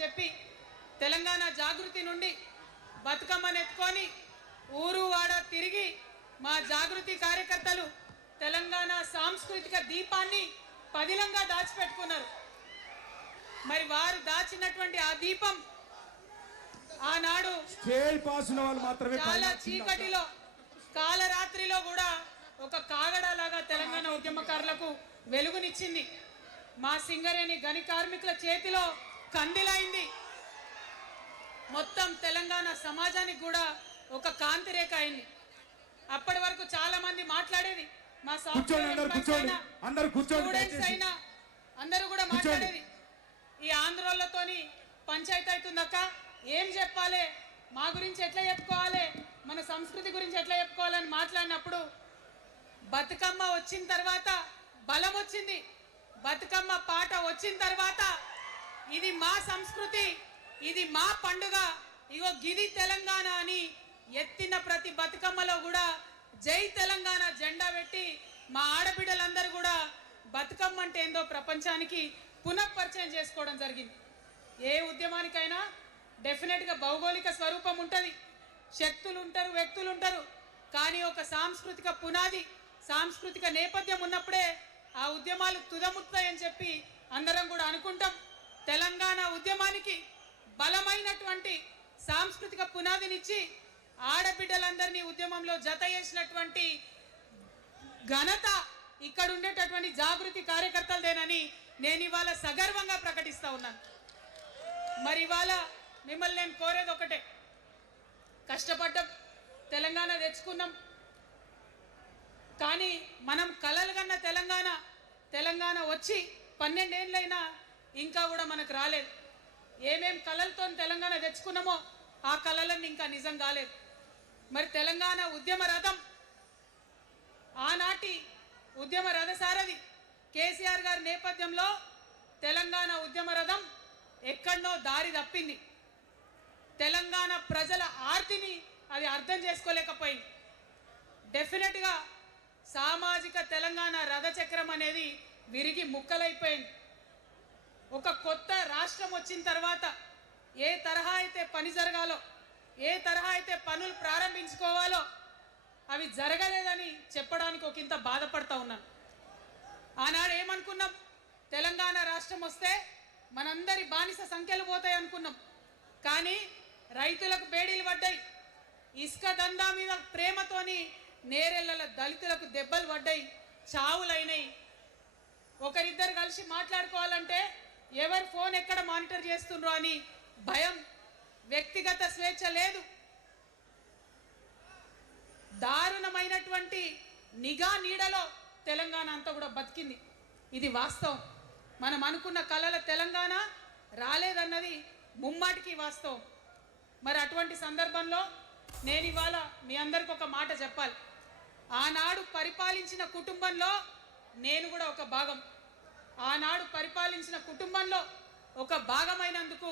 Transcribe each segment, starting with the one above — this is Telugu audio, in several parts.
అని చెప్పి తెలంగాణ జాగృతి నుండి బతుకమ్మను ఎత్తుకొని ఊరు వాడ తిరిగి మా జాగృతి కార్యకర్తలు తెలంగాణ సాంస్కృతిక దీపాన్ని పదిలంగా దాచిపెట్టుకున్నారు. మరి వారు దాచినటువంటి ఆ దీపం ఆనాడు చాలా చీకటిలో కాలరాత్రిలో కూడా ఒక కాగడాలాగా తెలంగాణ ఉద్యమకారులకు వెలుగునిచ్చింది. మా సింగరేణి గని కార్మికుల చేతిలో కందిలైంది. మొత్తం తెలంగాణ సమాజానికి కూడా ఒక కాంతి రేఖ అయింది. అప్పటి వరకు చాలా మంది మాట్లాడేది, మా స్టూడెంట్స్ అయినా అందరూ కూడా మాట్లాడేది, ఈ ఆంధ్రోళ్ళతోని పంచాయతీ అవుతుందక్క, ఏం చెప్పాలి, మా గురించి ఎట్లా చెప్పుకోవాలి, మన సంస్కృతి గురించి ఎట్లా చెప్పుకోవాలని మాట్లాడినప్పుడు బతుకమ్మ వచ్చిన తర్వాత బలం వచ్చింది. బతుకమ్మ పాట వచ్చిన తర్వాత ఇది మా సంస్కృతి, ఇది మా పండుగ, ఇగో గిది తెలంగాణ అని ఎత్తిన ప్రతి బతుకమ్మలో కూడా జై తెలంగాణ జెండా పెట్టి మా ఆడబిడ్డలందరూ కూడా బతుకమ్మ అంటే ఏందో ప్రపంచానికి పునఃపరిచయం చేసుకోవడం జరిగింది. ఏ ఉద్యమానికైనా డెఫినెట్గా భౌగోళిక స్వరూపం ఉంటుంది, శక్తులు ఉంటారు, వ్యక్తులు ఉంటారు, కానీ ఒక సాంస్కృతిక పునాది, సాంస్కృతిక నేపథ్యం ఉన్నప్పుడే ఆ ఉద్యమాలు తుదముత్తాయని చెప్పి అందరం కూడా అనుకుంటాం. తెలంగాణ ఉద్యమానికి బలమైనటువంటి సాంస్కృతిక పునాదినిచ్చి ఆడబిడ్డలందరినీ ఉద్యమంలో జత చేసినటువంటి ఘనత ఇక్కడ ఉండేటటువంటి జాగృతి కార్యకర్తలదేనని నేను ఇవాళ సగర్వంగా ప్రకటిస్తా ఉన్నాను. మరి ఇవాళ మిమ్మల్ని నేను కోరేది ఒకటే, కష్టపడ్డాం, తెలంగాణ తెచ్చుకున్నాం, కానీ మనం కలలు కన్న తెలంగాణ వచ్చి 12 ఏళ్ళైనా ఇంకా కూడా మనకు రాలేదు. ఏమేం కలలతో తెలంగాణ తెచ్చుకున్నామో ఆ కలలన్నీ ఇంకా నిజం కాలేదు. మరి తెలంగాణ ఉద్యమ రథం, ఆనాటి ఉద్యమ రథసారథి కేసీఆర్ గారి నేపథ్యంలో తెలంగాణ ఉద్యమ రథం ఎక్కడనో దారి తప్పింది. తెలంగాణ ప్రజల ఆర్తిని అది అర్థం చేసుకోలేకపోయింది. డెఫినెట్గా సామాజిక తెలంగాణ రథచక్రం అనేది విరిగి ముక్కలైపోయింది. ఒక కొత్త రాష్ట్రం వచ్చిన తర్వాత ఏ తరహా అయితే పని జరగాలో, ఏ తరహా అయితే పనులు ప్రారంభించుకోవాలో అవి జరగలేదని చెప్పడానికి ఒకంత బాధపడతా ఉన్నాను. ఆనాడు ఏమనుకున్నాం, తెలంగాణ రాష్ట్రం వస్తే మనందరి బానిస సంఖ్యలు పోతాయి అనుకున్నాం, కానీ రైతులకు బేడీలు పడ్డాయి, ఇసుక దందా మీద ప్రేమతోని నేరెళ్ళ దళితులకు దెబ్బలు పడ్డాయి, చావులైనాయి. ఒకరిద్దరు కలిసి మాట్లాడుకోవాలంటే ఎవరి ఫోన్ ఎక్కడ మానిటర్ చేస్తుండ్రో అని భయం, వ్యక్తిగత స్వేచ్ఛ లేదు, దారుణమైనటువంటి నిఘా నీడలో తెలంగాణ అంతా కూడా బతికింది. ఇది వాస్తవం. మనం అనుకున్న కలల తెలంగాణ రాలేదన్నది ముమ్మాటికి వాస్తవం. మరి అటువంటి సందర్భంలో నేను ఇవాళ మీ అందరికి ఒక మాట చెప్పాలి. ఆనాడు పరిపాలించిన కుటుంబంలో నేను కూడా ఒక భాగం. ఆనాడు పరిపాలించిన కుటుంబంలో ఒక భాగమైనందుకు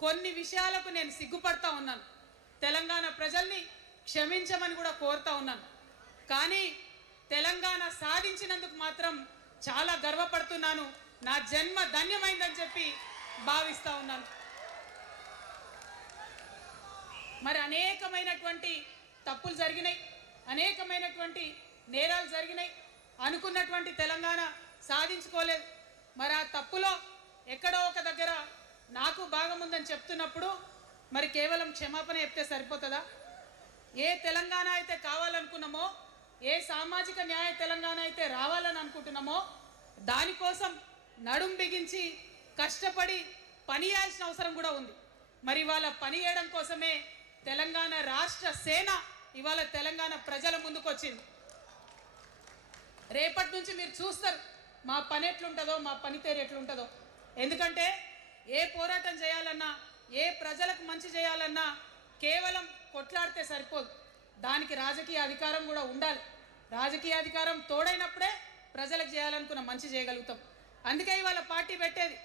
కొన్ని విషయాలకు నేను సిగ్గుపడతా ఉన్నాను. తెలంగాణ ప్రజల్ని క్షమించమని కూడా కోరుతా ఉన్నాను. కానీ తెలంగాణ సాధించినందుకు మాత్రం చాలా గర్వపడుతున్నాను. నా జన్మ ధన్యమైందని చెప్పి భావిస్తూ ఉన్నాను. మరి అనేకమైనటువంటి తప్పులు జరిగినాయి, అనేకమైనటువంటి నేరాలు జరిగినాయి, అనుకున్నటువంటి తెలంగాణ సాధించుకోలేదు. మరి ఆ తప్పులో ఎక్కడో ఒక దగ్గర నాకు భాగం ఉందని చెప్తున్నప్పుడు మరి కేవలం క్షమాపణ చెప్తే సరిపోతుందా? ఏ తెలంగాణ అయితే కావాలనుకున్నామో, ఏ సామాజిక న్యాయ తెలంగాణ అయితే రావాలని అనుకుంటున్నామో దానికోసం నడుం బిగించి కష్టపడి పని చేయాల్సిన అవసరం కూడా ఉంది. మరి ఇవాళ పని చేయడం కోసమే తెలంగాణ రాష్ట్ర సేన ఇవాళ తెలంగాణ ప్రజల ముందుకు వచ్చింది. రేపటి నుంచి మీరు చూస్తారు మా పని ఎట్లుంటుందో, మా పనితీరు ఎట్లుంటుందో. ఎందుకంటే ఏ పోరాటం చేయాలన్నా, ఏ ప్రజలకు మంచి చేయాలన్నా కేవలం కొట్లాడితే సరిపోదు, దానికి రాజకీయ అధికారం కూడా ఉండాలి. రాజకీయ అధికారం తోడైనప్పుడే ప్రజలకు చేయాలనుకున్న మంచి చేయగలుగుతాం. అందుకే ఇవాళ పార్టీ పెట్టేది.